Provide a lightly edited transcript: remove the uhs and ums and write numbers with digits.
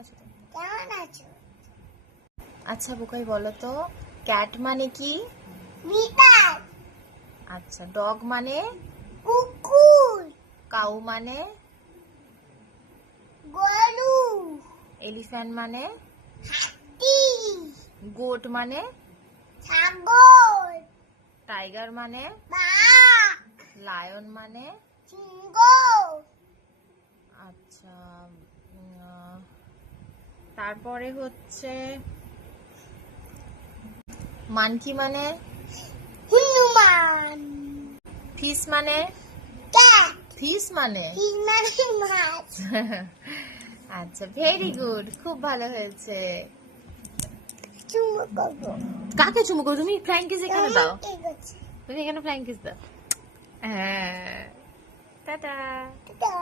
আছো তুমি? কেমন আছো? আচ্ছা বুকাই বলো তো, ক্যাট মানে কি? বিড়াল। আচ্ছা, ডগ মানে? কুকুর। কাউ মানে? গরু। এলিফ্যান্ট মানে? হাতি। গোট মানে? ছাগল। টাইগার মানে? বাঘ। লায়ন মানে? সিংহ। আচ্ছা, তারপরে হচ্ছে মানকি মানে? হনুমান। ফিশ মানে? ক্যাট। ফিশ মানে? ফিশ মানে মাছ। আচ্ছা, ভেরি গুড, খুব ভালো হয়েছে। চুমু করবো। কাকে চুমু করো? তুমি ফ্লাইং কিস এখানে দাও, ঠিক আছে। তুমি এখানে ফ্লাইং কিস দাও। হ্যাঁ, টাটা। টাটা।